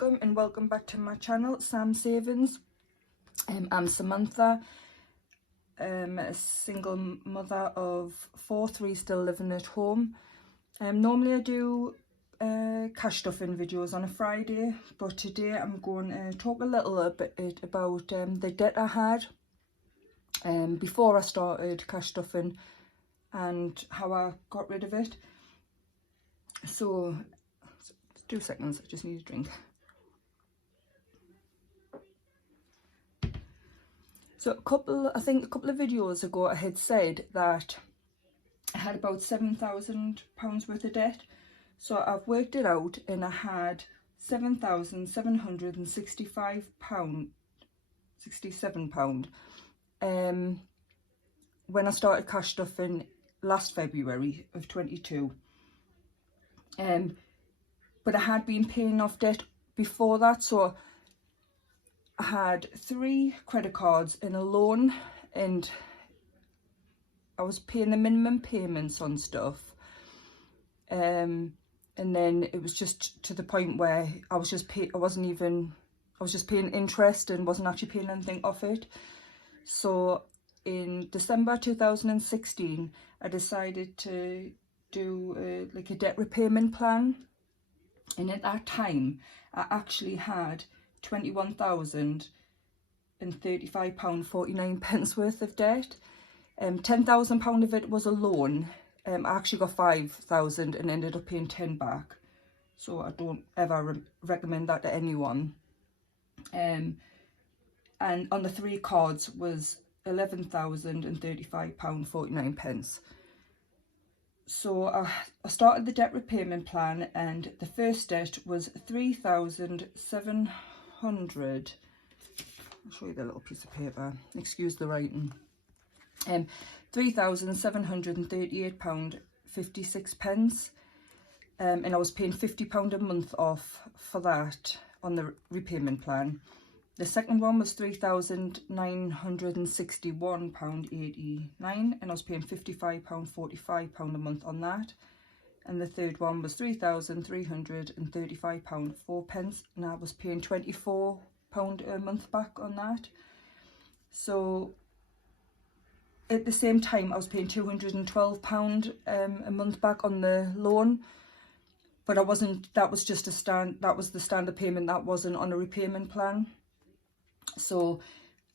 welcome and welcome back to my channel, Sam Savings. I'm Samantha, a single mother of 4, 3 still living at home. Normally I do cash stuffing videos on a Friday, but today I'm going to talk a little bit about the debt I had before I started cash stuffing and how I got rid of it. So 2 seconds, I just need a drink. So I think a couple of videos ago I had said that I had about £7,000 worth of debt. So I've worked it out and I had £7,765.67 when I started cash stuffing last February of 22. But I had been paying off debt before that, so I had 3 credit cards and a loan, and I was paying the minimum payments on stuff. And then it was just to the point where I was just paying interest and wasn't actually paying anything off it. So in December 2016, I decided to do like a debt repayment plan. And at that time, I actually had £21,035.49 worth of debt. £10,000 of it was a loan. I actually got 5,000 and ended up paying 10 back. So I don't ever recommend that to anyone. And on the 3 cards was £11,035.49. So I started the debt repayment plan, and the first debt was 3,700. I'll show you the little piece of paper. Excuse the writing. £3,738.56. And I was paying £50 a month off for that on the repayment plan. The second one was £3,961.89, and I was paying £55.45 a month on that. And the third one was £3,335.04, and I was paying £24 a month back on that. So at the same time I was paying £212 a month back on the loan, but that was the standard payment. That wasn't on a repayment plan. So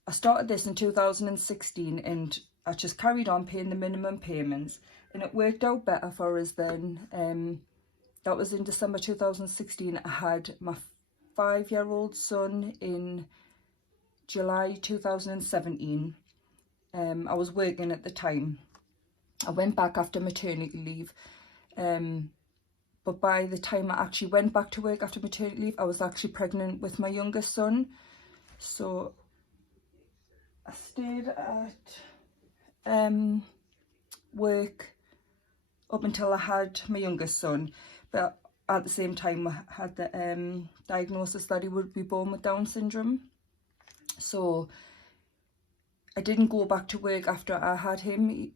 I started this in 2016 and I just carried on paying the minimum payments, and it worked out better for us then. That was in December 2016. I had my 5-year-old son in July 2017. I was working at the time. I went back after maternity leave. But by the time I actually went back to work after maternity leave, I was actually pregnant with my youngest son. So I stayed at work up until I had my youngest son, but at the same time I had the diagnosis that he would be born with Down syndrome. So I didn't go back to work after I had him.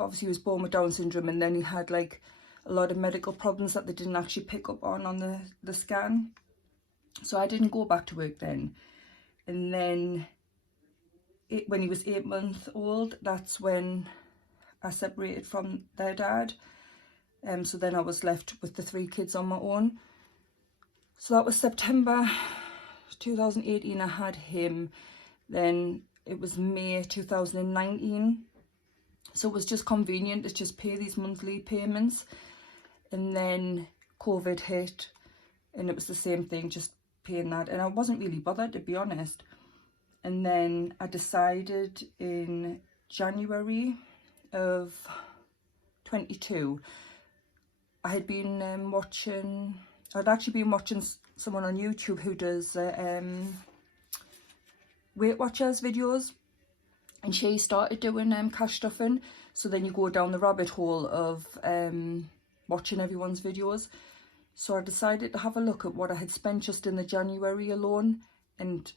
Obviously he was born with Down syndrome, and then he had like a lot of medical problems that they didn't actually pick up on the scan. So I didn't go back to work then. And then when he was 8 months old, that's when I separated from their dad. So then I was left with the 3 kids on my own. So that was September 2018 I had him. Then it was May 2019. So it was just convenient to just pay these monthly payments. And then COVID hit and it was the same thing, just paying that, and I wasn't really bothered, to be honest. And then I decided in January of 22, I'd actually been watching someone on YouTube who does Weight Watchers videos, and she started doing cash stuffing. So then you go down the rabbit hole of watching everyone's videos. So I decided to have a look at what I had spent just in the January alone, and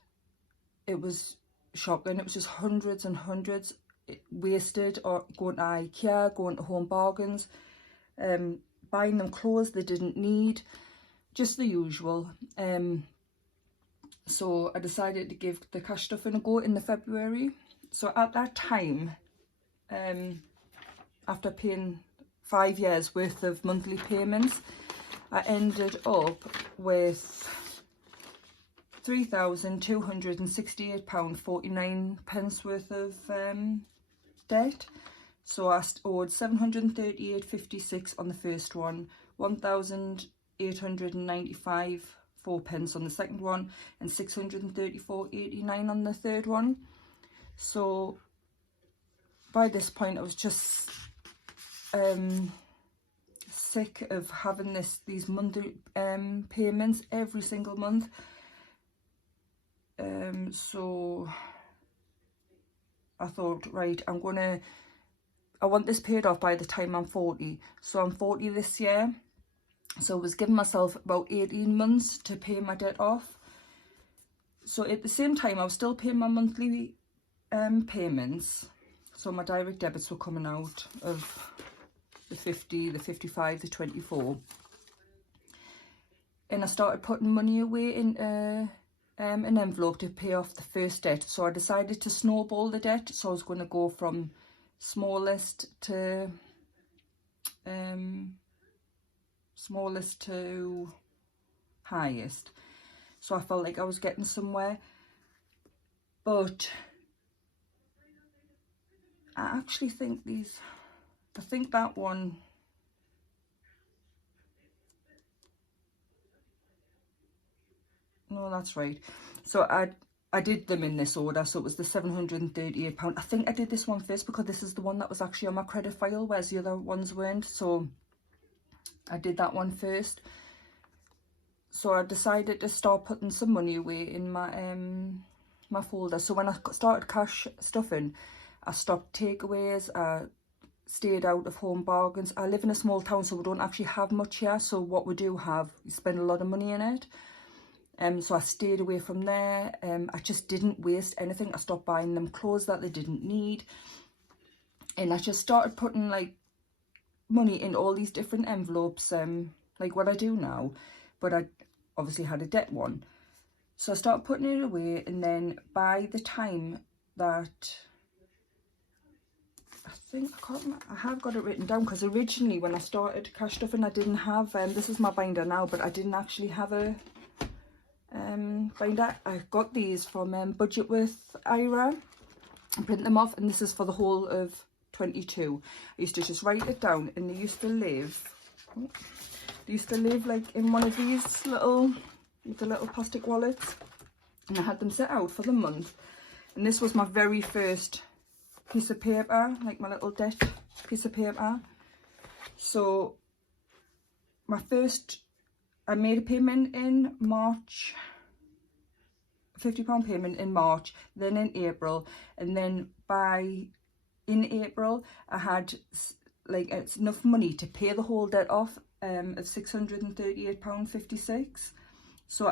it was shocking. It was just hundreds and hundreds wasted, or going to IKEA, going to Home Bargains, buying them clothes they didn't need, just the usual. So I decided to give the cash stuffing a go in the February. So at that time, after paying 5 years worth of monthly payments, I ended up with £3,268.49 worth of debt. So I owed £738.56 on the first one, £1,895.04 on the second one, and £634.89 on the third one. So by this point I was just sick of having these monthly payments every single month. So I thought, right, I want this paid off by the time I'm 40. So I'm 40 this year. So I was giving myself about 18 months to pay my debt off. So at the same time, I was still paying my monthly payments. So my direct debits were coming out of the 50, the 55, the 24. And I started putting money away in an envelope to pay off the first debt. So I decided to snowball the debt. So I was going to go from smallest to highest. So I felt like I was getting somewhere. But I actually think that one, no, that's right. So I did them in this order. So it was the £738. I think I did this one first because this is the one that was actually on my credit file, whereas the other ones weren't. So I did that one first. So I decided to start putting some money away in my my folder. So when I started cash stuffing, I stopped takeaways. I stayed out of home bargains. I live in a small town, so we don't actually have much here. So what we do have, we spend a lot of money in it. So I stayed away from there. I just didn't waste anything. I stopped buying them clothes that they didn't need. And I just started putting like money in all these different envelopes, like what I do now. But I obviously had a debt one. So I started putting it away, and then by the time that, I think, I have got it written down, because originally when I started cash stuffing, I didn't have, this is my binder now, but I didn't actually have a binder. I got these from Budget with Ira and print them off, and this is for the whole of 22. I used to just write it down, and they used to live like in one of these little, with the little plastic wallets, and I had them set out for the month. And this was my very first piece of paper, like my little debt piece of paper. So I made a payment in March, £50 payment in March, then in April, and then in April I had like it's enough money to pay the whole debt off of £638.56. So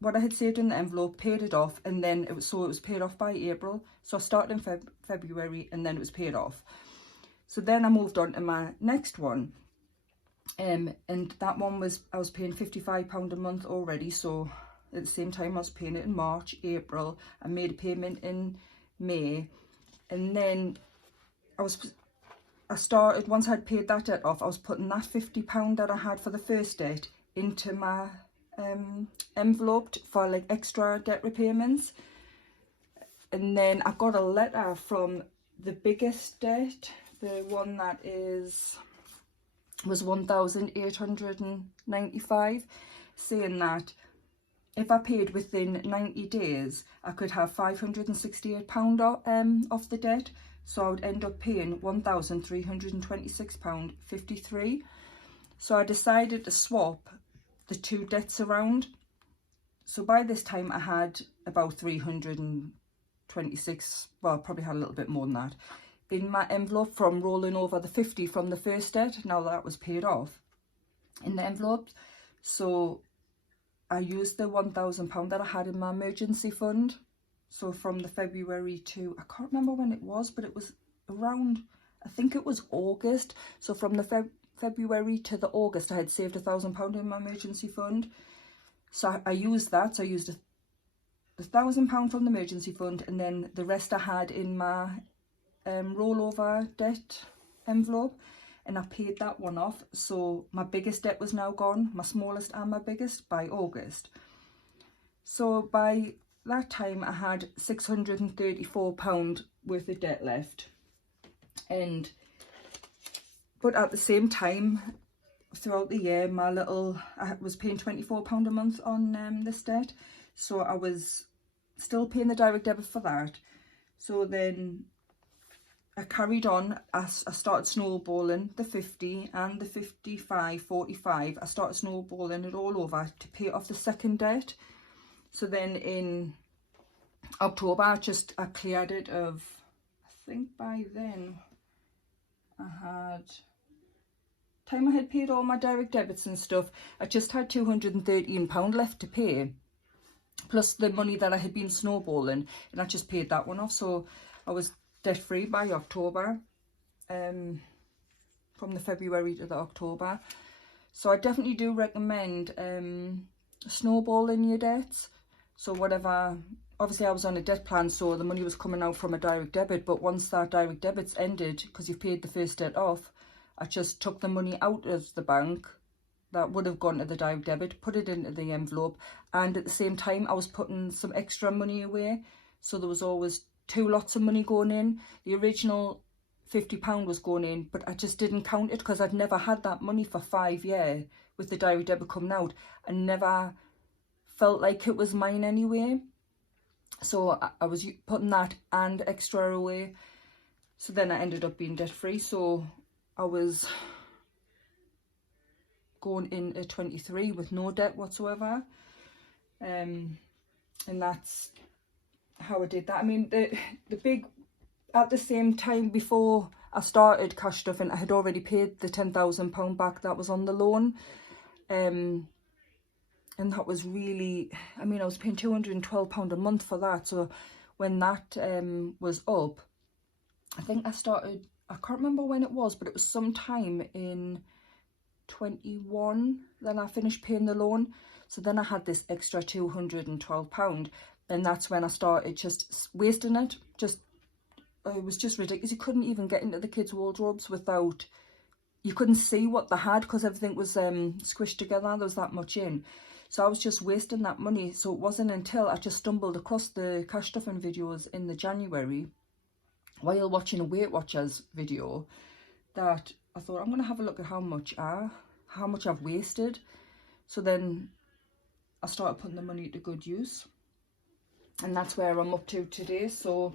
what I had saved in the envelope, paid it off, and then it was paid off by April. So I started in February, and then it was paid off. So then I moved on to my next one. And that one I was paying £55 a month already. So at the same time I was paying it in March, April. I made a payment in May, and then I started, once I'd paid that debt off, I was putting that £50 that I had for the first debt into my envelope for like extra debt repayments. And then I got a letter from the biggest debt, the one that was £1,895, saying that if I paid within 90 days, I could have £568 off the debt. So I would end up paying £1,326.53. So I decided to swap the two debts around. So by this time I had about 326, well, probably had a little bit more than that, in my envelope from rolling over the 50 from the first debt, now that was paid off, in the envelope. So I used the £1,000 that I had in my emergency fund. So from the February to, I can't remember when it was, but it was around, I think it was August. So from the February to the August, I had saved £1,000 in my emergency fund. So I used that. So I used £1,000 from the emergency fund, and then the rest I had in my rollover debt envelope, and I paid that one off. So my biggest debt was now gone, my smallest and my biggest, by August. So by that time I had £634 worth of debt left. But at the same time, throughout the year, I was paying £24 a month on this debt. So I was still paying the direct debit for that. So then I carried on. I started snowballing the 50 and the 55, 45. I started snowballing it all over to pay off the second debt. So then in October, I cleared it of, I think by then I had paid all my direct debits and stuff. I just had £213 left to pay, plus the money that I had been snowballing, and I just paid that one off. So I was debt free by October, from the February to the October. So I definitely do recommend snowballing your debts. So whatever, obviously I was on a debt plan, so the money was coming out from a direct debit, but once that direct debit's ended, because you've paid the first debt off, I just took the money out of the bank that would have gone to the direct debit, put it into the envelope, and at the same time I was putting some extra money away. So there was always 2 lots of money going in. The original £50 was going in, but I just didn't count it because I'd never had that money for 5 years with the direct debit coming out. I never felt like it was mine anyway. So I was putting that and extra away. So then I ended up being debt free. So I was going in at 23 with no debt whatsoever. And that's how I did that. I mean, the big, at the same time, before I started cash stuffing, I had already paid the £10,000 back that was on the loan. And that was really, I mean, I was paying £212 a month for that. So when that was up, I think I started, I can't remember when it was, but it was sometime in 21 that I finished paying the loan. So then I had this extra £212, and that's when I started just wasting it. It was just ridiculous. You couldn't even get into the kids' wardrobes without, you couldn't see what they had because everything was squished together. There was that much in. So I was just wasting that money. So it wasn't until I just stumbled across the cash stuffing videos in the January while watching a Weight Watchers video that I thought, I'm going to have a look at how much I've wasted. So then I started putting the money to good use, and that's where I'm up to today. So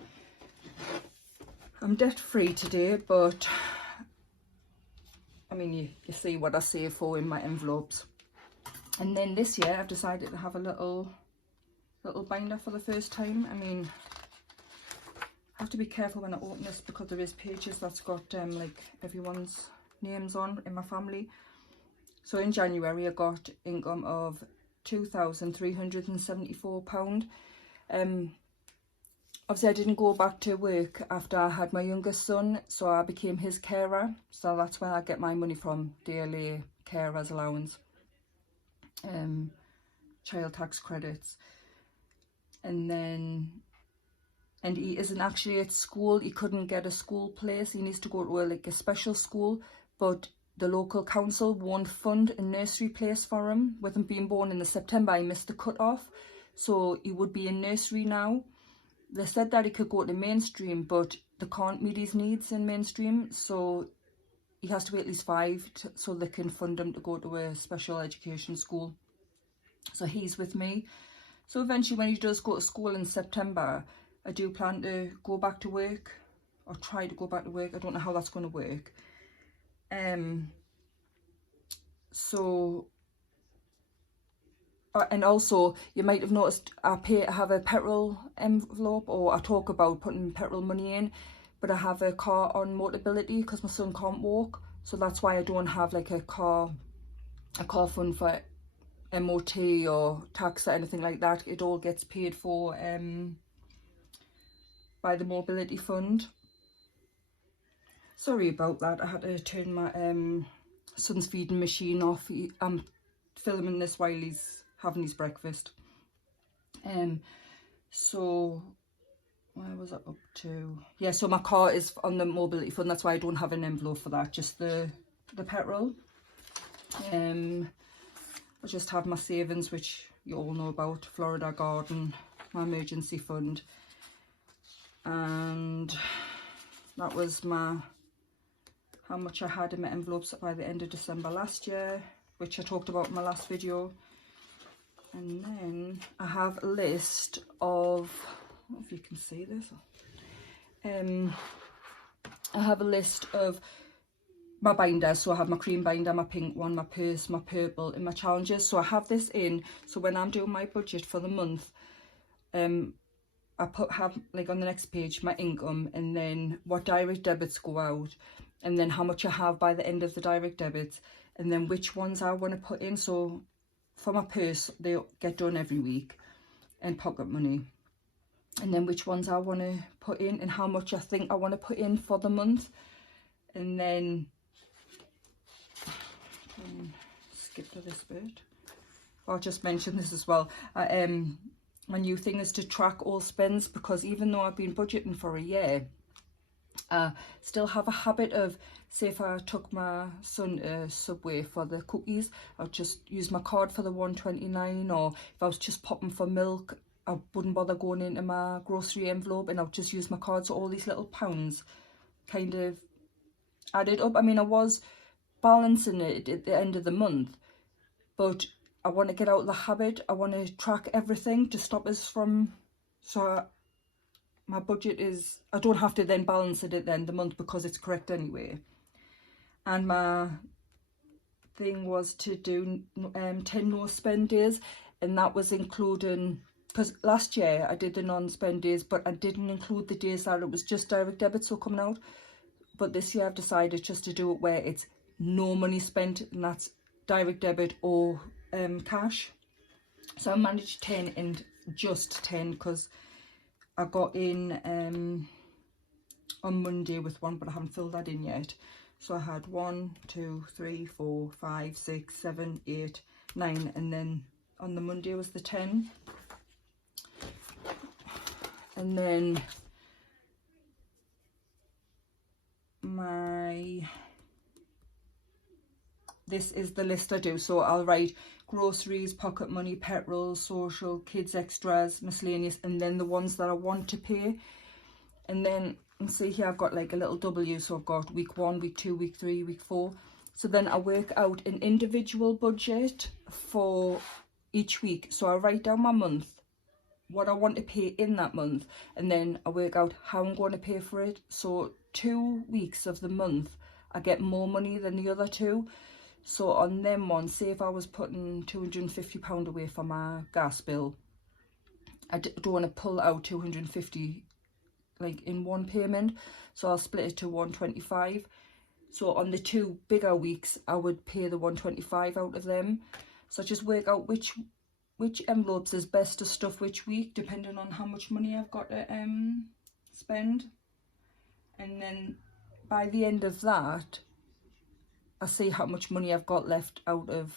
I'm debt free today, but I mean, you see what I save for in my envelopes. And then this year I've decided to have a little binder for the first time. I mean, I have to be careful when I open this because there is pages that's got like everyone's names on in my family. So in January I got income of £2,374. Obviously I didn't go back to work after I had my youngest son, so I became his carer. So that's where I get my money from, daily carer's allowance, child tax credits. And he isn't actually at school. He couldn't get a school place. He needs to go to a special school, but the local council won't fund a nursery place for him. With him being born in the September, he missed the cut-off, so he would be in nursery now. They said that he could go to mainstream, but they can't meet his needs in mainstream, so he has to be at least 5 so they can fund him to go to a special education school. So he's with me. So eventually when he does go to school in September, I do plan to go back to work, or try to go back to work. I don't know how that's going to work. So, and also you might have noticed I have a petrol envelope, or I talk about putting petrol money in, but I have a car on Motability because my son can't walk. So that's why I don't have like a car fund for MOT or tax or anything like that. It all gets paid for by the mobility fund. Sorry about that. I had to turn my son's feeding machine off. I'm filming this while he's having his breakfast. So where was I up to? Yeah, so my car is on the mobility fund. That's why I don't have an envelope for that, just the petrol. I just have my savings, which you all know about, Florida Garden, my emergency fund, and that was my how much I had in my envelopes by the end of December last year, which I talked about in my last video. And then I have a list of, I don't know if you can see this, I have a list of my binders. So I have my cream binder, my pink one, my purse, my purple, and my challenges. So I have this in, so when I'm doing my budget for the month, I have like on the next page my income, and then what direct debits go out, and then how much I have by the end of the direct debits, and then which ones I want to put in. So for my purse, they get done every week, and pocket money, and then which ones I want to put in and how much I think I want to put in for the month. And then skip to this bit. I'll just mention this as well. My new thing is to track all spends, because even though I've been budgeting for a year, I still have a habit of, say if I took my son to Subway for the cookies, I'll just use my card for the $1.29, or if I was just popping for milk, I wouldn't bother going into my grocery envelope, and I'll just use my card. So all these little pounds kind of added up. I mean, I was balancing it at the end of the month, but I want to get out of the habit. I want to track everything to stop us from, so my budget is, I don't have to then balance it at the end of the month because it's correct anyway. And my thing was to do 10 no spend days, and that was including, because last year I did the non-spend days, but I didn't include the days that it was just direct debit so coming out. But this year I've decided just to do it where it's no money spent, and that's direct debit or cash. So I managed 10 and just 10, because I got in on Monday with one, but I haven't filled that in yet. So I had 1, 2, 3, 4, 5, 6, 7, 8, 9, and then on the Monday was the 10. And then this is the list I do. So I'll write groceries, pocket money, petrol, social, kids extras, miscellaneous, and then the ones that I want to pay. And then you see here I've got like a little W, so I've got week 1, week 2, week 3, week 4. So then I work out an individual budget for each week. So I write down my month, what I want to pay in that month, and then I work out how I'm going to pay for it. So 2 weeks of the month I get more money than the other 2. So on them ones, say if I was putting £250 away for my gas bill, I don't want to pull out 250 like in one payment, so I'll split it to 125. So on the 2 bigger weeks I would pay the 125 out of them. So I just work out which envelopes is best to stuff which week, depending on how much money I've got to spend. And then by the end of that, I see how much money I've got left out of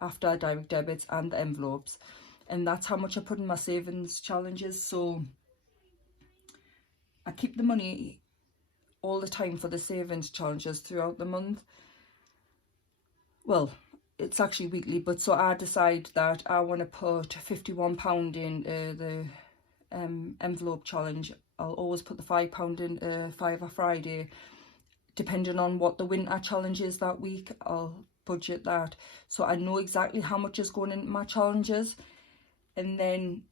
after direct debits and the envelopes, and that's how much I put in my savings challenges. So I keep the money all the time for the savings challenges throughout the month. Well, it's actually weekly, but so I decide that I want to put £51 in the envelope challenge. I'll always put the £5 in Fiver Friday. Depending on what the winter challenge is that week, I'll budget that. So I know exactly how much is going into my challenges. And then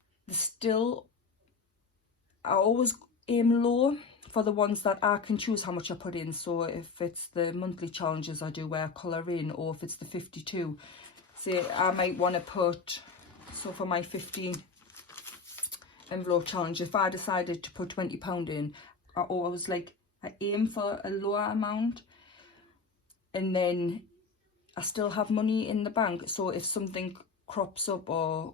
I always aim low for the ones that I can choose how much I put in. So if it's the monthly challenges I do where I colour in, or if it's the 52, say I might want to put, so for my 50 envelope challenge, if I decided to put £20 in, I always I aim for a lower amount, and then I still have money in the bank. So if something crops up or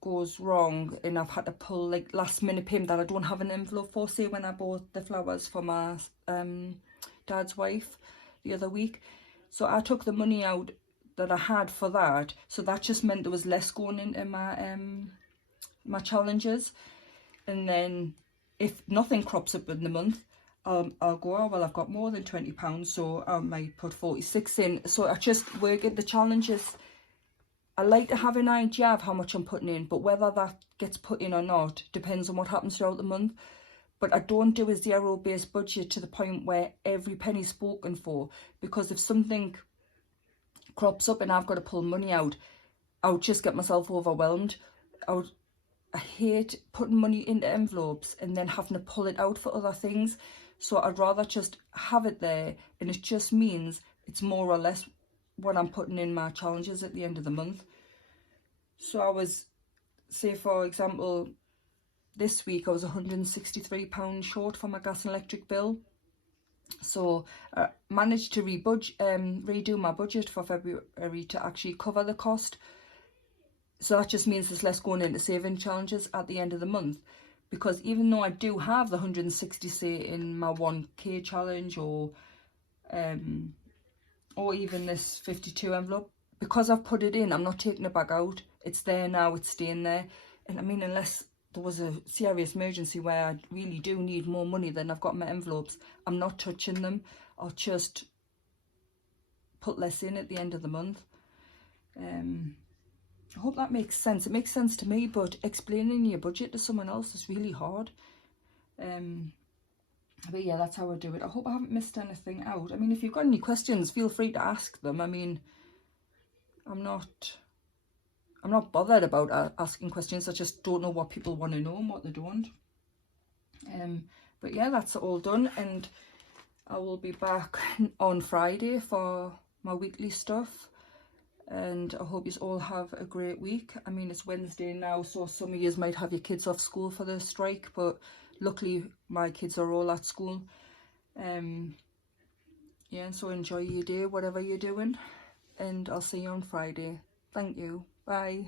goes wrong and I've had to pull like last minute payment that I don't have an envelope for, say when I bought the flowers for my dad's wife the other week, So I took the money out that I had for that, so that just meant there was less going into my challenges. And then if nothing crops up in the month, I'll go, oh, well, I've got more than £20, so I might put 46 in. So I just work at the challenges. I like to have an idea of how much I'm putting in, but whether that gets put in or not depends on what happens throughout the month. But I don't do a zero-based budget to the point where every penny's spoken for, because if something crops up and I've got to pull money out, I would just get myself overwhelmed. I hate putting money into envelopes and then having to pull it out for other things. So I'd rather just have it there, and it just means it's more or less what I'm putting in my challenges at the end of the month. So I was, say for example, this week I was £163 short for my gas and electric bill. So I managed to redo my budget for February to actually cover the cost. So that just means there's less going into saving challenges at the end of the month. Because even though I do have the 160, say, in my 1k challenge, or even this 52 envelope, because I've put it in, I'm not taking it back out. It's there now, it's staying there. And I mean, unless there was a serious emergency where I really do need more money than I've got in my envelopes, I'm not touching them. I'll just put less in at the end of the month. I hope that makes sense. It makes sense to me, but explaining your budget to someone else is really hard. But yeah, that's how I do it. I hope I haven't missed anything out. I mean, if you've got any questions, feel free to ask them. I mean, I'm not bothered about asking questions. I just don't know what people want to know and what they don't. But yeah, that's all done, and I will be back on Friday for my weekly stuff. And I hope you all have a great week. I mean, it's Wednesday now, so some of you might have your kids off school for the strike, but luckily my kids are all at school. Yeah, and so enjoy your day, whatever you're doing, and I'll see you on Friday. Thank you. Bye.